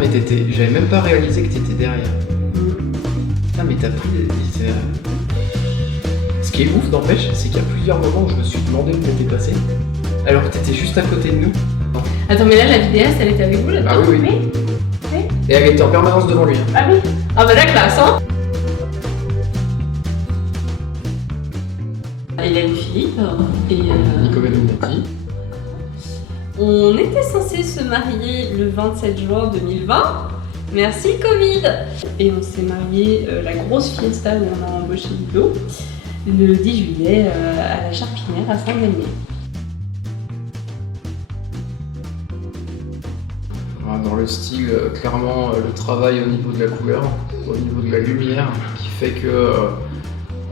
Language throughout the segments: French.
Putain, mais j'avais même pas réalisé que t'étais derrière. Putain, mais t'as pris... Ce qui est ouf, n'empêche, c'est qu'il y a plusieurs moments où je me suis demandé où t'étais passé, alors que t'étais juste à côté de nous. Attends, mais là, la vidéaste, elle était avec vous là-dedans? Ah oui, oui. Oui. Et elle était en permanence devant lui. Ah oui. Ah bah la classe, hein. Hélène Philippe et Nico Bellotti. on était censé se marier le 27 juin 2020. Merci Covid. Et on s'est marié la grosse fiesta où on a embauché Ludo le 10 juillet à la Charpinière à Saint-Denis. Dans le style, clairement, le travail au niveau de la couleur, au niveau de la lumière, qui fait que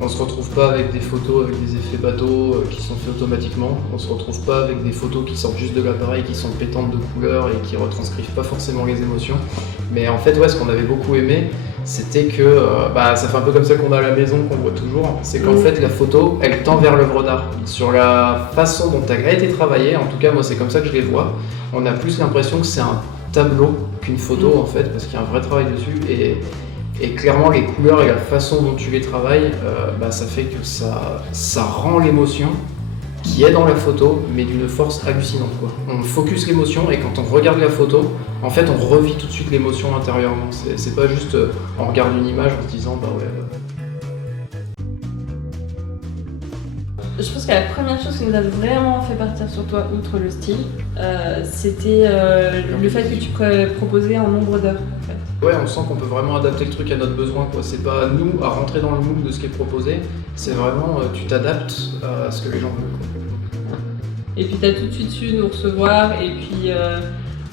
on se retrouve pas avec des photos avec des effets bateaux qui sont faits automatiquement. On se retrouve pas avec des photos qui sortent juste de l'appareil, qui sont pétantes de couleurs et qui retranscrivent pas forcément les émotions. Mais en fait, ouais, ce qu'on avait beaucoup aimé, c'était que ça fait un peu comme ça qu'on a à la maison, qu'on voit toujours. C'est qu'en fait, la photo, elle tend vers l'œuvre d'art. Sur la façon dont elle a été travaillée, en tout cas, moi, c'est comme ça que je les vois. On a plus l'impression que c'est un tableau qu'une photo, en fait, parce qu'il y a un vrai travail dessus. Et clairement, les couleurs et la façon dont tu les travailles, ça fait que ça rend l'émotion qui est dans la photo, mais d'une force hallucinante, quoi. On focus l'émotion et quand on regarde la photo, en fait, on revit tout de suite l'émotion intérieurement. C'est pas juste on regarde une image en se disant bah ouais. Je pense que la première chose qui nous a vraiment fait partir sur toi, outre le style, c'était le fait que tu proposais en nombre d'heures. En fait. Ouais, on sent qu'on peut vraiment adapter le truc à notre besoin, quoi. C'est pas nous à rentrer dans le moule de ce qui est proposé, c'est vraiment tu t'adaptes à ce que les gens veulent, quoi. Et puis t'as tout de suite su nous recevoir et puis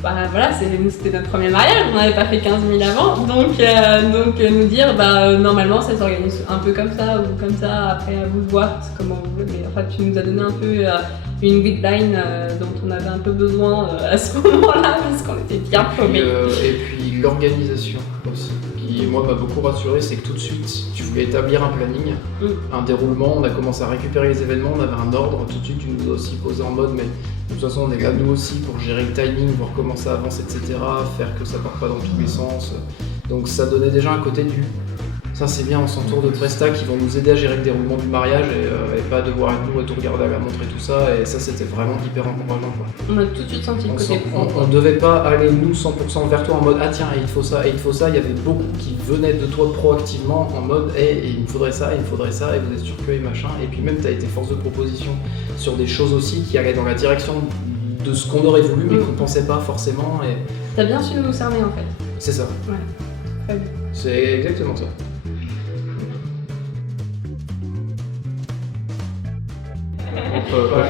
voilà, c'était notre premier mariage, on n'avait pas fait 15 000 avant, donc nous dire normalement ça s'organise un peu comme ça ou comme ça, après à vous de voir comment vous voulez, mais en fait tu nous as donné un peu une guideline dont on avait un peu besoin à ce moment-là parce qu'on était bien paumés. Et puis l'organisation aussi, qui moi m'a beaucoup rassuré, c'est que tout de suite tu voulais établir un planning, un déroulement, on a commencé à récupérer les événements, on avait un ordre, tout de suite tu nous as aussi posé en mode mais de toute façon on est là nous aussi pour gérer le timing, voir comment ça avance, etc., faire que ça parte pas dans tous les sens, donc ça donnait déjà un côté du ça c'est bien, on s'entoure de prestats qui vont nous aider à gérer le déroulement du mariage et pas devoir être nous à tout regarder à la montre et tout ça, et ça c'était vraiment hyper encourageant, quoi. On a tout de suite senti le côté on devait pas aller nous 100% vers toi en mode ah tiens il faut ça et il faut ça, il y avait beaucoup qui venaient de toi proactivement en mode et il me faudrait ça et vous êtes sûr que et machin, et puis même tu as été force de proposition sur des choses aussi qui allaient dans la direction de ce qu'on aurait voulu mais qu'on pensait pas forcément, et t'as bien su nous cerner en fait. c'est ça. Ouais. Très bien. C'est exactement ça.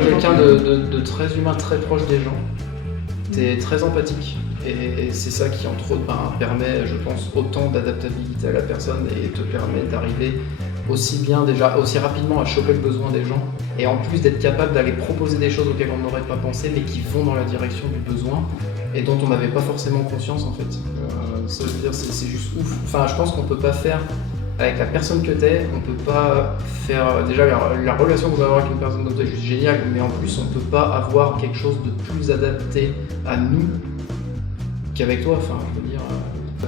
Quelqu'un de très humain, très proche des gens, t'es très empathique et c'est ça qui entre autres permet, je pense, autant d'adaptabilité à la personne et te permet d'arriver aussi rapidement à choper le besoin des gens, et en plus d'être capable d'aller proposer des choses auxquelles on n'aurait pas pensé mais qui vont dans la direction du besoin et dont on n'avait pas forcément conscience en fait. Ça veut dire c'est juste ouf. Enfin, je pense qu'on peut pas faire avec la personne que t'es, on peut pas faire déjà la relation qu'on va avoir avec une personne dont t'es juste géniale, mais en plus on peut pas avoir quelque chose de plus adapté à nous qu'avec toi. Enfin, je veux dire,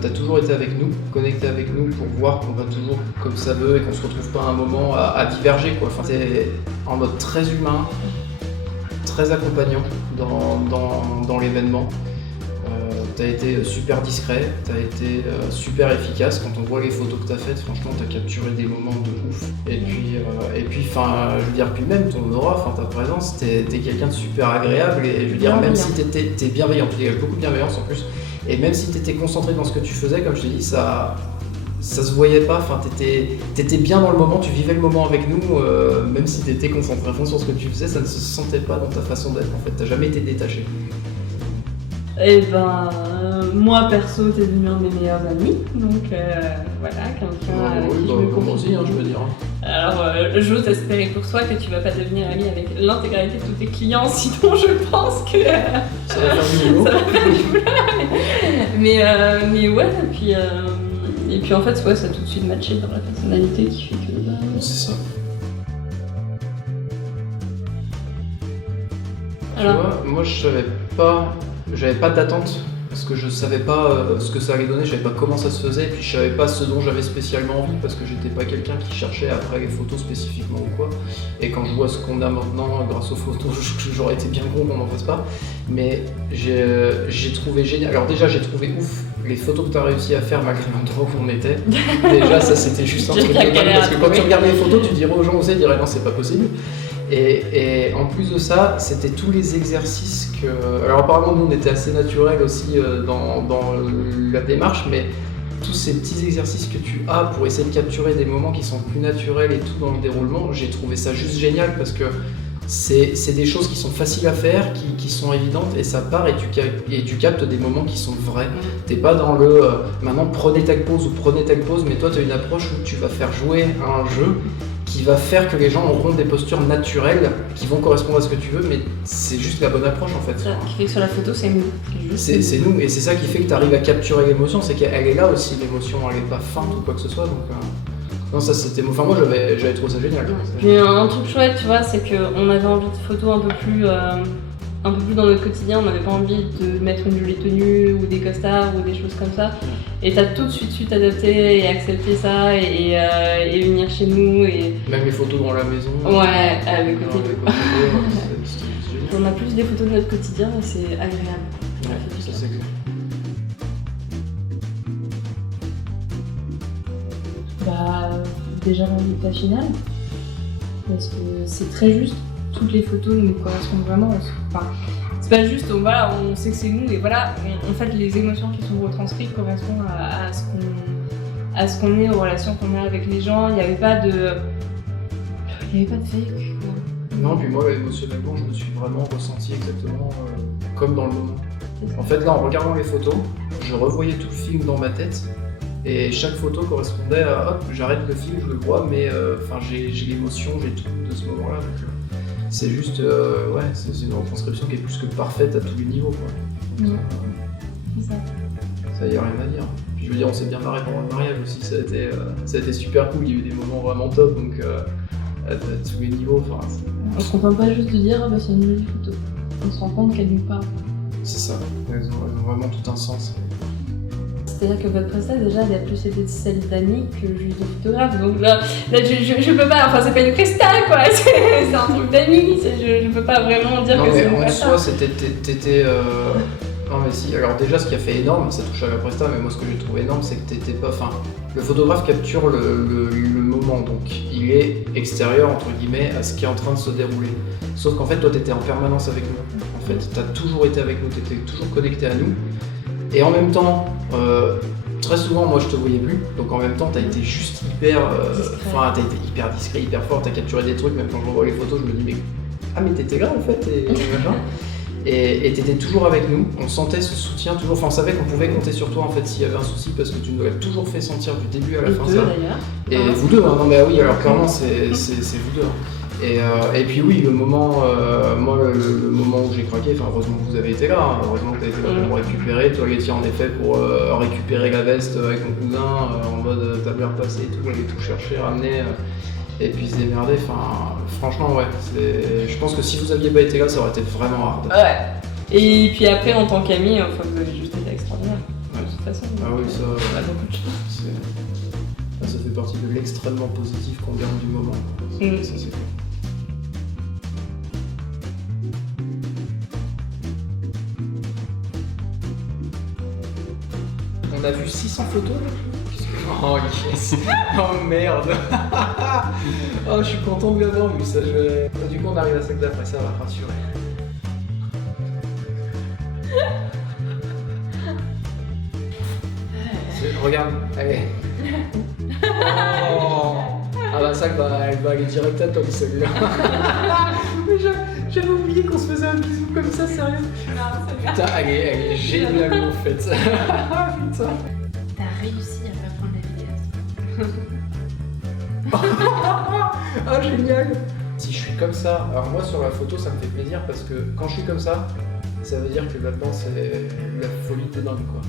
t'as toujours été avec nous, connecté avec nous pour voir qu'on va toujours comme ça veut et qu'on se retrouve pas à un moment à diverger, quoi. Enfin, t'es en mode très humain, très accompagnant dans l'événement. T'as été super discret, t'as été super efficace. Quand on voit les photos que t'as faites, franchement, t'as capturé des moments de ouf. Et puis, je veux dire, puis même ton aura, ta présence, t'es quelqu'un de super agréable. Et je veux dire, même si t'es bienveillante, il y a beaucoup de bienveillance en plus. Et même si t'étais concentré dans ce que tu faisais, comme je t'ai dit, ça se voyait pas. Enfin, t'étais bien dans le moment, tu vivais le moment avec nous, même si t'étais concentré à fond sur ce que tu faisais, ça ne se sentait pas dans ta façon d'être. En fait, t'as jamais été détaché. Et moi perso, t'es devenu un de mes meilleurs amis, donc voilà, quelqu'un avec qui je me confie. Aussi, je veux dire. Alors, j'ose espérer pour toi que tu vas pas devenir ami avec l'intégralité de tous tes clients, sinon je pense que ça va faire du boulot. Ça va faire du boulot. Mais ouais, et puis en fait, ouais, ça a tout de suite matché dans la personnalité qui fait que. C'est ça. Alors, tu vois, moi j'avais pas d'attente parce que je savais pas ce que ça allait donner, je savais pas comment ça se faisait, et puis je savais pas ce dont j'avais spécialement envie, parce que j'étais pas quelqu'un qui cherchait après les photos spécifiquement ou quoi. Et quand je vois ce qu'on a maintenant grâce aux photos, j'aurais été bien con qu'on n'en fasse pas. Mais j'ai trouvé génial. Alors déjà, j'ai trouvé ouf les photos que tu as réussi à faire malgré l'endroit où on était. Déjà, ça c'était juste un truc de dingue, parce que quand tu regardes les photos, tu dirais aux gens où c'est, ils diraient non, c'est pas possible. Et en plus de ça, c'était tous les exercices que... Alors apparemment, nous, on était assez naturels aussi dans la démarche, mais tous ces petits exercices que tu as pour essayer de capturer des moments qui sont plus naturels et tout dans le déroulement, j'ai trouvé ça juste génial parce que c'est des choses qui sont faciles à faire, qui sont évidentes, et ça part et tu captes des moments qui sont vrais. T'es pas dans le maintenant prenez telle pause ou prenez telle pause, mais toi tu as une approche où tu vas faire jouer à un jeu qui va faire que les gens auront des postures naturelles qui vont correspondre à ce que tu veux, mais c'est juste la bonne approche en fait. Ça qui fait que sur la photo, c'est nous. C'est nous, et c'est ça qui fait que tu arrives à capturer l'émotion, c'est qu'elle est là aussi, l'émotion, elle est pas feinte ou quoi que ce soit. Donc, non, ça c'était. Enfin, moi j'avais trouvé ça génial. Mais un truc chouette, tu vois, c'est qu'on avait envie de photos un peu plus dans notre quotidien. On n'avait pas envie de mettre une jolie tenue ou des costards ou des choses comme ça. Et t'as tout de suite adapté et accepté ça et venir chez nous. Et... Même les photos dans la maison. Ouais, avec le côté. C'est génial. On a plus des photos de notre quotidien et c'est agréable. Ouais, ça c'est clair. Bah, déjà le résultat final, parce que c'est très juste, toutes les photos nous correspondent vraiment. Enfin, c'est pas juste, voilà, on sait que c'est nous, et voilà, en fait, les émotions qui sont retranscrites correspondent à ce qu'on est, aux relations qu'on a avec les gens. Il n'y avait pas de fake. Non, puis moi, émotionnellement, je me suis vraiment ressenti exactement comme dans le moment. En fait, là, en regardant les photos, je revoyais tout le film dans ma tête. Et chaque photo correspondait à hop, j'arrête le film, je le vois, mais j'ai l'émotion, j'ai tout de ce moment-là. C'est juste, ouais, c'est une retranscription qui est plus que parfaite à tous les niveaux. Quoi. Donc, ça y a rien à dire. Puis je veux dire, on s'est bien marré pendant le mariage aussi, ça a été super cool, il y a eu des moments vraiment top, donc à tous les niveaux. On se contente pas juste de dire, ah bah c'est une jolie photo. On se rend compte qu'elle nous parle. C'est ça, elles ont vraiment tout un sens. C'est-à-dire que votre prestat, déjà, elle a plus été celle d'amis que juste de photographe. Donc là je peux pas, enfin, c'est pas une presta, quoi. C'est un truc d'amis. Je peux pas vraiment dire que c'est une presta. Non, mais en soi, t'étais. Non, mais si. Alors, déjà, ce qui a fait énorme, ça touche à la presta, mais moi, ce que j'ai trouvé énorme, c'est que t'étais pas. Enfin, le photographe capture le moment, donc il est extérieur, entre guillemets, à ce qui est en train de se dérouler. Sauf qu'en fait, toi, t'étais en permanence avec nous. En fait, t'as toujours été avec nous, t'étais toujours connecté à nous. Et en même temps, très souvent, moi je te voyais plus, donc en même temps, t'as été juste hyper. Enfin, t'as été hyper discret, hyper fort, t'as capturé des trucs, même quand je revois les photos, je me dis, mais. Ah, mais t'étais là en fait, et machin. Et t'étais toujours avec nous, on sentait ce soutien toujours. Enfin, on savait qu'on pouvait compter sur toi en fait s'il y avait un souci, parce que tu nous l'as toujours fait sentir du début à la fin. Deux, ça. d'ailleurs. Et vous deux, hein, non mais oui, alors clairement, c'est vous deux. Hein. Et puis oui, le moment, moi le moment où j'ai craqué, enfin heureusement que vous avez été là, hein, heureusement que tu as été là pour me récupérer, toi Letty en effet pour récupérer la veste avec mon cousin en mode tableur passé et tout, aller tout chercher, ramener et puis se démerder, enfin franchement ouais, je pense que si vous aviez pas été là ça aurait été vraiment hard. Ouais, et puis après en tant qu'ami, enfin, vous avez juste été extraordinaire, ouais. De toute façon. Ah oui, ça, on a beaucoup de chance. Ça fait partie de l'extrêmement positif qu'on garde du moment. Ça c'est cool. On a vu 600 photos là. Oh yes. Oh merde. Oh je suis content de l'avoir vu ça. Du coup on arrive à 5 d'après, ça va te rassurer. Regarde, allez. Oh. Ah bah ça elle va aller direct à Tom celle-là. Mais j'avais oublié qu'on se faisait un bisou comme ça, sérieux. Non, c'est bien. Putain, elle est géniale en fait. Putain. T'as réussi à pas prendre la vidéo. Ah génial. Si je suis comme ça, alors moi sur la photo ça me fait plaisir parce que quand je suis comme ça veut dire que là-dedans c'est la folie de dingue quoi.